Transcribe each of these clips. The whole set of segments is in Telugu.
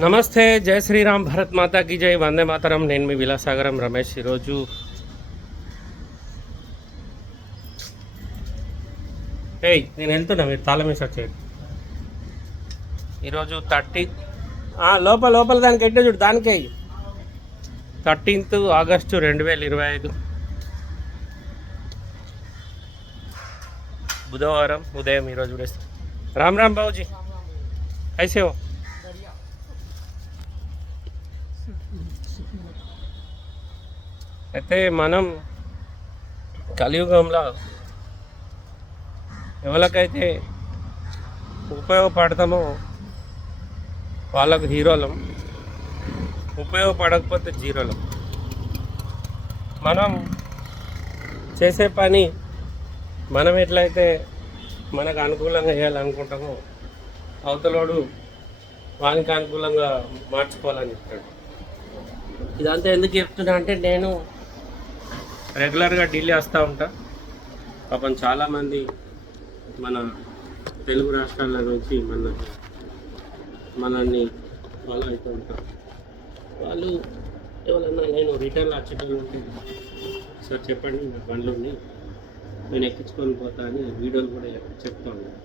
నమస్తే జయ శ్రీరామ్ భరత్ మాతాకి జై వందే మాతరం. నేను మీ విలాసాగరం రమేష్ ఈరోజు. ఏయ్ నేను వెళ్తున్నా మీరు తాళం వేసి ఈరోజు థర్టీ లోపల లోపల దానికి ఎట్టే చూడు దానికే. థర్టీన్త్ ఆగస్టు రెండు వేల ఇరవై ఐదు. బుధవారం ఉదయం ఈరోజు కూడా రామ్ రామ్ బాబుజీ. ఐసే అయితే మనం కలియుగంలో ఎవరికైతే ఉపయోగపడతామో వాళ్ళకు హీరోలం ఉపయోగపడకపోతే జీరోలం. మనం చేసే పని మనం ఎట్లయితే మనకు అనుకూలంగా చేయాలనుకుంటామో అవతలోడు వానికి అనుకూలంగా మార్చుకోవాలని చెప్తాడు. ఇదంతా ఎందుకు చెప్తున్నా అంటే నేను రెగ్యులర్గా ఢిల్లీ వస్తూ ఉంటా. పాపం చాలామంది మన తెలుగు రాష్ట్రాల నుంచి మన మనల్ని ఫాలో అవుతూ ఉంటారు. వాళ్ళు ఎవరన్నా నేను రిటర్న్ వచ్చేటప్పుడు ఉంటే సార్ చెప్పండి నా బండ్లోని నేను ఎక్కించుకొని పోతా అని వీడియోలు కూడా చెప్తా ఉన్నాను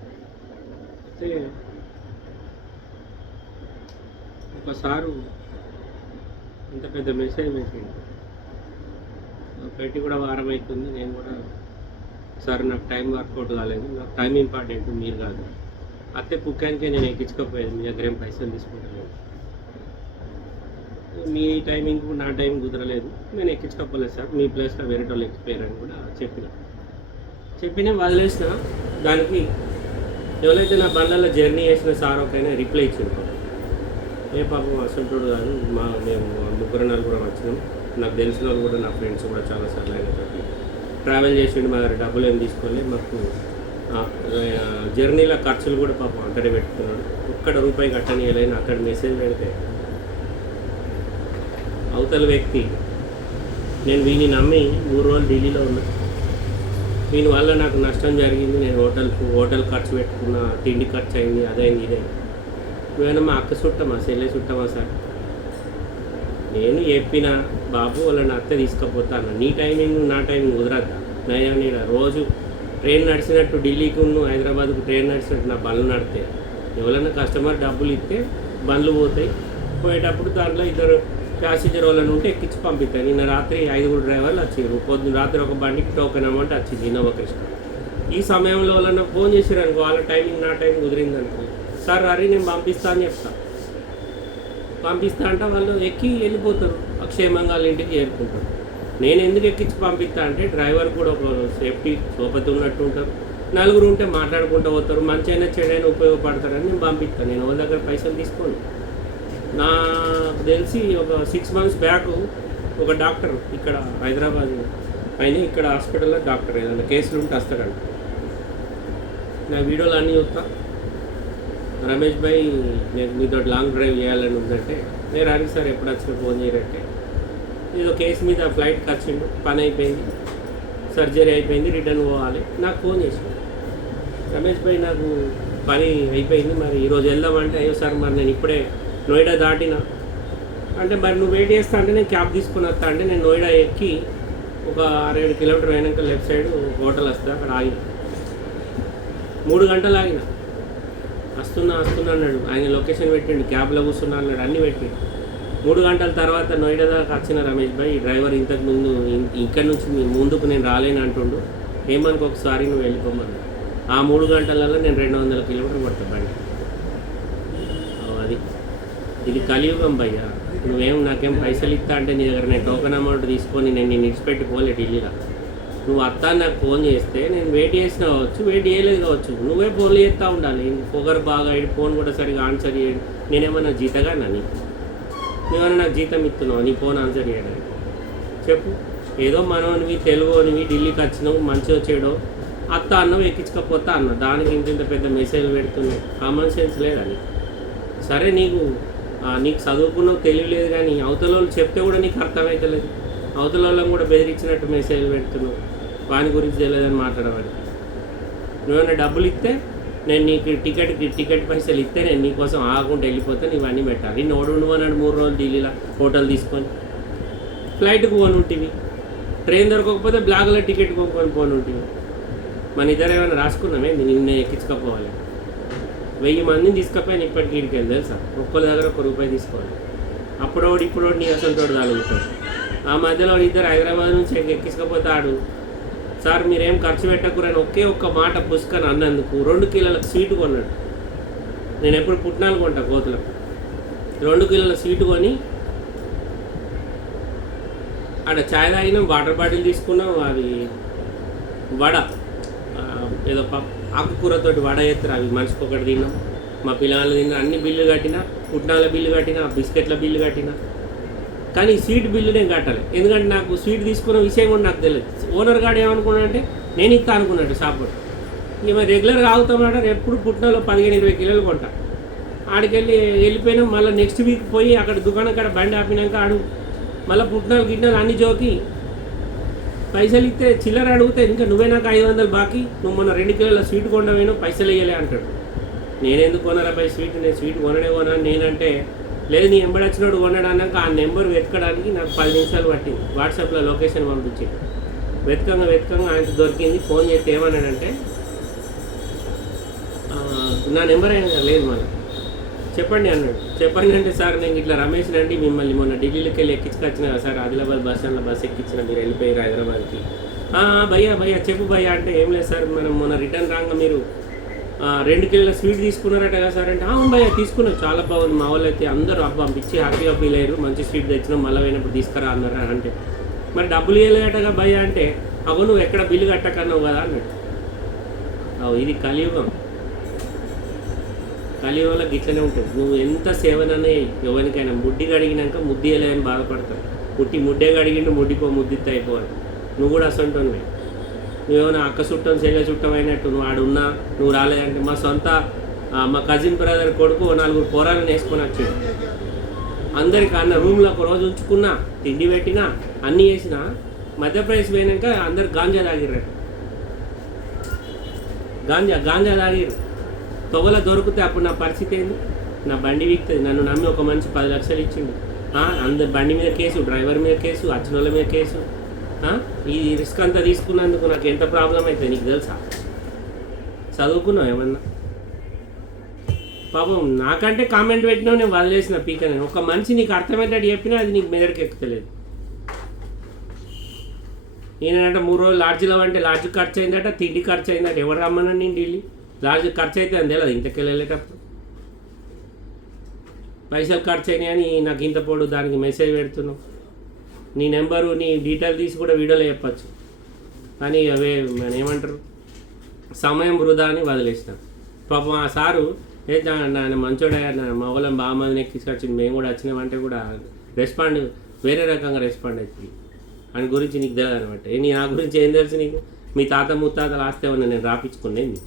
అయితే ఒకసారి ఇంత పెద్ద మెసేజ్ పెట్టింది పెట్టి కూడా వారం అవుతుంది నేను కూడా సార్ నాకు టైం వర్కౌట్ కాలేదు. నాకు టైం ఇంపార్టెంట్ మీరు కాదు. అత్తే పుక్కానికే నేను ఎక్కించుకోపోయేది మీ దగ్గర ఏం పైసలు తీసుకుంటలేదు. మీ టైమింగ్ నా టైం కుదరలేదు. నేను ఎక్కించుకోపోలేదు సార్. మీ ప్లేస్లో వేరే వాళ్ళు ఎక్కిపోయారని కూడా చెప్పిన. చెప్పిన వదిలేసిన దానికి ఎవరైతే నా బండ్లలో జర్నీ చేసిన సార్ ఒకైనా రిప్లై ఇచ్చిండు ఏ పాపం అసలు కాదు. మా మేము ముగ్గురు నలుగురం వచ్చినాం. నాకు తెలిసిన వాళ్ళు కూడా నా ఫ్రెండ్స్ కూడా చాలాసార్లు ఆయన ట్రావెల్ చేసిండు మా దగ్గర డబ్బులు ఏం తీసుకోవాలి మాకు జర్నీలో ఖర్చులు కూడా పాపం అక్కడే పెట్టుకున్నాడు. ఒక్కడ రూపాయి కట్టనియలేని అక్కడ మెసేజ్ పెడితే అవతల వ్యక్తి నేను వీని నమ్మి మూడు రోజులు ఢిల్లీలో ఉన్నా. దీని వల్ల నాకు నష్టం జరిగింది నేను హోటల్ హోటల్ ఖర్చు పెట్టుకున్న తిండి ఖర్చు అయింది అదైంది ఇదైంది. నువ్వేనా మా అక్క చుట్టమా చెల్లె చుట్టమా సార్? నేను చెప్పిన బాబు వాళ్ళని అత్త తీసుకుపోతాను. నీ టైమింగ్ నా టైమింగ్ కుదరద్దా నయా నేను రోజు ట్రైన్ నడిచినట్టు ఢిల్లీకి ఉన్న హైదరాబాద్కు ట్రైన్ నడిచినట్టు నా బండ్లు నడితే. ఎవరైనా కస్టమర్ డబ్బులు ఇస్తే బండ్లు పోతాయి. పోయేటప్పుడు దాంట్లో ఇద్దరు ప్యాసింజర్ వాళ్ళని ఉంటే ఎక్కించి పంపిస్తాను నిన్న రాత్రి ఐదుగురు డ్రైవర్లు వచ్చారు పొద్దున్న రాత్రి ఒక బండికి టోకెన్ అమౌంట్ వచ్చింది ఇన్నోవా కృష్ణ ఈ సమయంలో వాళ్ళని ఫోన్ చేసారు అనుకో వాళ్ళ టైమింగ్ నా టైం కుదిరిందనుకో సార్ అరే నేను పంపిస్తా అని చెప్తాను పంపిస్తా అంటే వాళ్ళు ఎక్కి వెళ్ళిపోతారు. అక్షేమంగా వాళ్ళ ఇంటికి చేరుకుంటారు. నేను ఎందుకు ఎక్కించి పంపిస్తా అంటే డ్రైవర్ కూడా ఒక సేఫ్టీ సోపతి ఉన్నట్టు ఉంటారు. నలుగురు ఉంటే మాట్లాడుకుంటూ పోతారు. మంచి అయినా చెడైనా ఉపయోగపడతారని నేను పంపిస్తాను నేను వాళ్ళ దగ్గర పైసలు తీసుకోను. నాకు తెలిసి ఒక సిక్స్ మంత్స్ బ్యాక్ ఒక డాక్టర్ ఇక్కడ హైదరాబాద్ ఆయన ఇక్కడ హాస్పిటల్లో డాక్టర్ ఏదైనా కేసులు ఉంటే వస్తాడంట. నా వీడియోలు అన్నీ చూస్తాను రమేష్ భాయ్ నేను మీతో లాంగ్ డ్రైవ్ చేయాలని ఉందంటే నేను అడిగి సార్ ఎప్పుడు వచ్చిన ఫోన్ చేయరంటే ఏదో కేసు మీద ఫ్లైట్కి వచ్చిండు పని అయిపోయింది సర్జరీ అయిపోయింది రిటర్న్ పోవాలి నాకు ఫోన్ చేసిండు. రమేష్ భాయ్ నాకు పని అయిపోయింది మరి ఈరోజు వెళ్దామంటే అయ్యో సార్ మరి నేను ఇప్పుడే నోయిడా దాటిన. అంటే మరి నువ్వు వెయిట్ చేస్తా అంటే నేను క్యాబ్ తీసుకుని వస్తా అంటే నేను నోయిడా ఎక్కి ఒక ఆరేడు కిలోమీటర్ అయినాక లెఫ్ట్ సైడ్ హోటల్ వస్తా అక్కడ ఆగి మూడు గంటలు ఆగిన. వస్తున్నా వస్తున్నా అన్నాడు. ఆయన లొకేషన్ పెట్టిండు క్యాబ్లో కూర్చున్నా అన్నాడు అన్నీ పెట్టిండు. మూడు గంటల తర్వాత నోయిడా దాకా వచ్చిన రమేష్ భాయ్ ఈ డ్రైవర్ ఇంతకు ముందు ఇక్కడి నుంచి మీ ముందుకు నేను రాలేను అంటుండు ఏమనుకో ఒకసారి నువ్వు వెళ్ళిపోమన్నా ఆ మూడు గంటలలో నేను రెండు వందల కిలోమీటర్ పడతా బండి. అది. ఇది కలియుగం భయ్యా. నువ్వేం నాకేం పైసలు ఇస్తా అంటే నీ దగ్గర నేను టోకెన్ అమౌంట్ తీసుకొని నేను నేను ఇడిచిపెట్టి పోలే ఢిల్లీలో. నువ్వు అత్త నాకు ఫోన్ చేస్తే నేను వెయిట్ చేసిన కావచ్చు వెయిట్ చేయలేదు కావచ్చు. నువ్వే ఫోన్లు చేస్తూ ఉండాలి. పొగరు బాగా ఫోన్ కూడా సరిగా ఆన్సర్ చేయడు. నేనేమన్నా జీతగా నీకు? నువ్వేమన్నా నాకు జీతం ఇస్తున్నావు? నీ ఫోన్ ఆన్సర్ చేయడానికి. చెప్పు. ఏదో మనోనివి తెలుగునివి ఢిల్లీకి వచ్చినావు మంచిగా చేయడో అత్త అన్నం ఎక్కించకపోతా అన్న. దానికి ఇంత ఇంత పెద్ద మెసేజ్ పెడుతున్నాయి కామన్ సెన్స్ లేదని సరే నీకు నీకు చదువుకున్నావు తెలియలేదు కానీ అవతల వాళ్ళు చెప్తే కూడా నీకు అర్థమవుతలేదు అవతల వాళ్ళని కూడా బెదిరించినట్టు మెసేజ్ పెడుతున్నావు. వాని గురించి తెలియదని మాట్లాడవాడికి నువ్వేమైనా డబ్బులు ఇస్తే నేను నీకు టికెట్ టికెట్ పైసలు ఇస్తే నేను నీకోసం ఆగకుండా వెళ్ళిపోతే నీవన్నీ పెట్టాలి. నేను ఓడు అన్నాడు మూడు రోజులు ఢిల్లీలో హోటల్ తీసుకొని. ఫ్లైట్కి పోను ఉంటుంది ట్రైన్ దొరకకపోతే బ్లాక్లో టికెట్ కొనుక్కొని పోను మన ఇద్దరు ఏమైనా రాసుకున్నామే నిన్న ఎక్కించుకోపోవాలి. వెయ్యి మందిని తీసుకపోయాను ఇప్పటికి ఇక్కడికి వెళ్ళి తెలుసా? ఒక్కరి దగ్గర ఒక రూపాయి తీసుకోవాలి. అప్పుడోడు ఇప్పుడోడు నీ అసలు తోడు తాగుతాడు. ఆ మధ్యలో వాడు ఇద్దరు హైదరాబాద్ నుంచి ఎక్కించుకపోతే ఆడు సార్ మీరేం ఖర్చు పెట్టకురని ఒకే ఒక్క మాట పుస్తకని అన్నందుకు రెండు కిలోలకు స్వీట్ కొన్నాడు. నేను ఎప్పుడు పుట్నాలు కొంటా కోతులకు రెండు కిలోల స్వీట్ కొని ఆడ చాయ్ తాగినాం వాటర్ బాటిల్ తీసుకున్నాం అవి వడ ఏదో ఆకుకూరతోటి వడ చేస్తారు అవి మనిషికి ఒకటి తిన్నాం. మా పిల్లలు తిన్నా అన్ని బిల్లు కట్టినా పుట్నాల బిల్లు కట్టినా బిస్కెట్ల బిల్లు కట్టినా. కానీ స్వీట్ బిల్లు నేను కట్టాలి. ఎందుకంటే నాకు స్వీట్ తీసుకున్న విషయం కూడా నాకు తెలియదు. ఓనర్ గాడు ఏమనుకున్నాడంటే నేను ఇస్తా అనుకున్నాడు షాప్ ఇక రెగ్యులర్గా ఆగుతామంటారు? ఎప్పుడు పుట్టినలో పదిహేను ఇరవై కిలోలు కొంటా. ఆడికెళ్ళి వెళ్ళిపోయినాం మళ్ళీ నెక్స్ట్ వీక్ పోయి అక్కడ దుకాణం కాడ బండి ఆపినాక ఆడు. మళ్ళీ పుట్టినాలు గిట్టినాలు అన్ని జోకి పైసలు ఇస్తే చిల్లర అడిగితే ఇంకా నువ్వే నాకు ఐదు వందలు బాకీ. నువ్వు మొన్న రెండు కిలోల స్వీట్ కొండవేను పైసలు వేయలే అంటాడు. నేనెందుకు కొనరా పై స్వీట్? నేను స్వీట్ కొనడే కొనాను నేనంటే లేదు నీ ఎంబడి వచ్చినోడు కొన్నాడు అన్నాక ఆ నెంబర్ వెతకడానికి నాకు పది నిమిషాలు పట్టింది. వాట్సాప్లో లొకేషన్ పంపించి వెతకంగా వెతకంగా ఆయనకు దొరికింది. ఫోన్ చేస్తే ఏమన్నాడంటే నా నెంబర్ అయినా లేదు మన చెప్పండి అన్నాడు. చెప్పండి అంటే సార్ నేను ఇట్లా రమేష్ నండి మిమ్మల్ని మొన్న ఢిల్లీలోకి వెళ్ళి ఎక్కించుకొచ్చిన కదా సార్. ఆదిలాబాద్ బస్ స్టాండ్లో బస్ ఎక్కించిన మీరు వెళ్ళిపోయారు హైదరాబాద్కి. భయ్యా భయ్యా చెప్పు భయ్యా. అంటే ఏం లేదు సార్ మనం మొన్న రిటర్న్ రాగా మీరు రెండు కిలోల స్వీట్ తీసుకున్నారట కదా సార్ అంటే అవును భయ్యా తీసుకున్నాం. చాలా బాగుంది మా వాళ్ళు అయితే అందరూ అబ్బా పిచ్చి హ్యాపీగా ఫీల్ అయ్యారు. మంచి స్వీట్ తెచ్చినాం మళ్ళీ పోయినప్పుడు తీసుకురా అన్నారు అంటే. మరి డబ్బులు ఇవ్వలేదటగా భయ్యా అంటే అవు నువ్వు ఎక్కడ బిల్లు కట్టకన్నావు కదా అన్నాడు. అవు ఇది కలియుగం. కలియుగంలో గిట్లనే ఉంటుంది. నువ్వు ఎంత సేవననే ఎవరికైనా ముడ్డి కడిగినాక ముద్ది అని బాధపడతావు. పుట్టి ముడ్డే కడిగిండు ముడ్డిపో ముద్దిత్త అయిపోవాలి నువ్వు కూడా అసంటున్నాయి నువ్వేమైనా అక్క చుట్టం చెల్లె చుట్టం అయినట్టు నువ్వు ఆడున్నా నువ్వు రాలేదంటే మా సొంత మా కజిన్ బ్రదర్ కొడుకు నలుగురు పోరాలను వేసుకొని వచ్చాడు. అందరికి అన్న రూమ్లో ఒక రోజు ఉంచుకున్నా తిండి పెట్టినా అన్నీ వేసినా మధ్యప్రదేశ్ పోయినాక అందరు గాంజా తాగిర్రు. గాంజా గాంజా తాగిర్రు. తొగల దొరికితే అప్పుడు నా పరిస్థితి ఏంది? నా బండి వీక్తుంది నన్ను నమ్మి ఒక మనిషి పది లక్షలు ఇచ్చిండు. అందరు బండి మీద కేసు డ్రైవర్ మీద కేసు వచ్చిన వాళ్ళ మీద కేసు. ఈ రిస్క్ అంతా తీసుకున్నందుకు నాకు ఎంత ప్రాబ్లం అవుతుంది నీకు తెలుసా? చదువుకున్నావు ఏమన్నా? పాపం నాకంటే కామెంట్ పెట్టినావు నేను వదిలేసిన పీక నేను. ఒక మనిషి నీకు అర్థమయ్యేటట్టు చెప్పినా అది నీకు మెదడుకి ఎక్కుతలేదు. నేనంటే మూడు రోజులు లాడ్జ్లో అంటే లాడ్జ్ ఖర్చు అయిందట తిండి ఖర్చు అయిందట. ఎవరు రమ్మనండి నేను ఢిల్లీ? లాడ్జ్ ఖర్చు అయితే అంతే లేదు ఇంతకెళ్ళి వెళ్ళేటప్పుడు. పైసలు ఖర్చు అయినాయని అని నాకు ఇంత పొడు దానికి మెసేజ్ పెడుతున్నావు. నీ నెంబరు నీ డీటెయిల్ తీసి కూడా వీడియోలో చెప్పచ్చు. కానీ అవే మన ఏమంటారు? సమయం వృధా అని వదిలేసిన. పాపం ఆ సారు ఏ నా- మంచోడే నా బాగా మందిని ఎక్కించుకొచ్చింది మేము కూడా వచ్చినామంటే కూడా రెస్పాండ్ వేరే రకంగా రెస్పాండ్ అవుతుంది అని గురించి నీకు తెలియదు అనమాట నీ నా గురించి ఏం తెలుసు నీకు? మీ తాత ముత్తాతలు ఆస్తే ఏమన్నా నేను రాపించుకునేది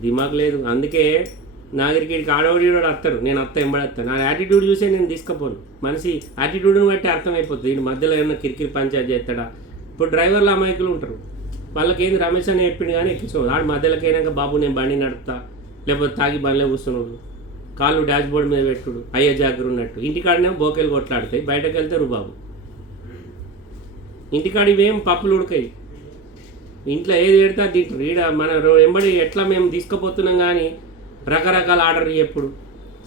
దిమాగ్ లేదు. అందుకే నాగరికిడికి ఆడవాడి వస్తారు నేను అత్త ఎంబడేస్తాను నా యాటిట్యూడ్ చూసే నేను తీసుకుపోను. మనిషి యాటిట్యూడ్ని బట్టి అర్థమైపోతుంది. వీడి మధ్యలో ఏమన్నా కిరికిరి పంచాయతీ చేస్తాడా? ఇప్పుడు డ్రైవర్లు అమాయకులు ఉంటారు. వాళ్ళకి ఏంది రమేష్ అని చెప్పిండు కానీ ఎక్కించుకోదు ఆడు మధ్యలోకి అయినాక బాబు నేను బండి నడుపుతా లేకపోతే తాగి బండిలో కూర్చున్నాడు. కాళ్ళు డాష్ బోర్డ్ మీద పెట్టుడు అయ్యే జాగ్రత్త ఉన్నట్టు. ఇంటికాడనే బోకేలు కొట్లాడతాయి. బయటకు వెళ్తే రుబాబు. ఇంటికాడ ఇవేం పప్పులు ఉడకాయి? ఇంట్లో ఏది పెడితే అది తింటారు. ఈడ మన రో- వెంబడి ఎట్లా మేము తీసుకుపోతున్నాం కానీ రకరకాల ఆర్డర్ ఎప్పుడు?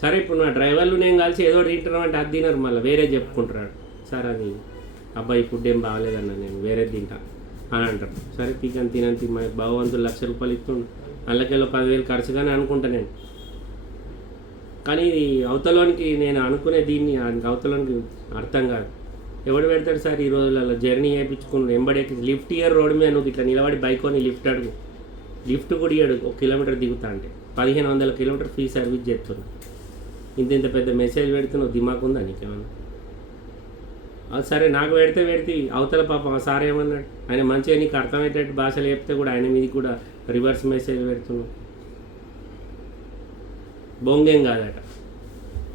సరే ఇప్పుడు నా డ్రైవర్లు నేను కలిసి ఏదో తింటున్నాం అంటే అది తినరు మళ్ళీ వేరే చెప్పుకుంటున్నాడు. సార్ అది అబ్బాయి ఫుడ్ ఏం బాగాలేదన్న నేను వేరే తింటాను అని అంటారు సరే తినని తినని తిని మన భగవంతుడు లక్ష రూపాయలు ఇస్తుండు. అందులోకెళ్ళి పదివేలు ఖర్చు కానీ అనుకుంటా నేను. కానీ ఇది అవతలోనికి నేను అనుకునే దీన్ని అవతలోనికి అర్థం కాదు. ఎవడు పెడతాడు సార్ ఈ రోజులలో? జర్నీ చేయించుకున్నాడు ఎంబడే లిఫ్ట్ ఇయర్ రోడ్డు మీద నువ్వు ఇట్లా నిలబడి బైక్ కొని లిఫ్ట్ అడుగు. లిఫ్ట్ కూడా ఇయ్యడు ఒక కిలోమీటర్ దిగుతా అంటే. పదిహేను వందల కిలోమీటర్ ఫ్రీ సర్వీస్ చేస్తున్నా. ఇంత ఇంత పెద్ద మెసేజ్ పెడుతున్నావు దిమాకు ఉందా నీకేమన్నా? అది సరే నాకు పెడితే పెడితే అవతల పాపం ఆ సార్ ఏమన్నాడు? ఆయన మంచిగా నీకు అర్థమయ్యేటట్టు భాషలు చెప్తే కూడా ఆయన మీది కూడా రివర్స్ మెసేజ్ పెడుతున్నావు. బొంగేం కాదట.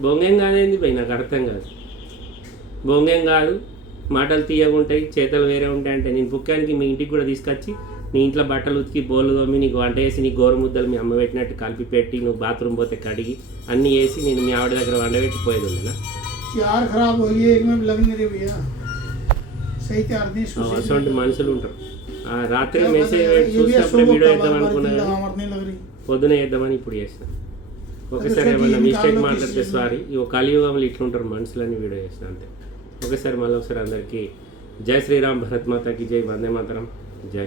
బొంగేం కాదేంది పోయి నాకు అర్థం కాదు. బొంగేం కాదు. మాటలు తీయగా ఉంటాయి చేతలు వేరే ఉంటాయి అంటే నేను బుక్కానికి మీ ఇంటికి కూడా తీసుకొచ్చి నీ ఇంట్లో బట్టలు ఉతికి బోలు తోమి నీకు వంట వేసి నీ గోరు ముద్దలు మీ అమ్మ పెట్టినట్టు కలిపి పెట్టి నువ్వు బాత్రూమ్ పోతే కడిగి అన్నీ వేసి నేను మీ ఆవిడ దగ్గర వంట పెట్టి పోయేది ఉండేనా? అటువంటి మనుషులు ఉంటారు. రాత్రి మెసేజ్ చూసినప్పుడు అనుకున్నాను. పొద్దున వేద్దామని ఇప్పుడు చేసిన. ఒకసారి ఏమన్నా మిస్టేక్ మాట్లాడితే సారీ ఈ కలియుగంలో ఇట్లుంటారు మనుషులని వీడియో చేసిన అంతే. ఒకసారి మళ్ళీ ఒకసారి అందరికీ జై శ్రీరామ్ భరత్ మాతకి జై వందే మాతరం. జై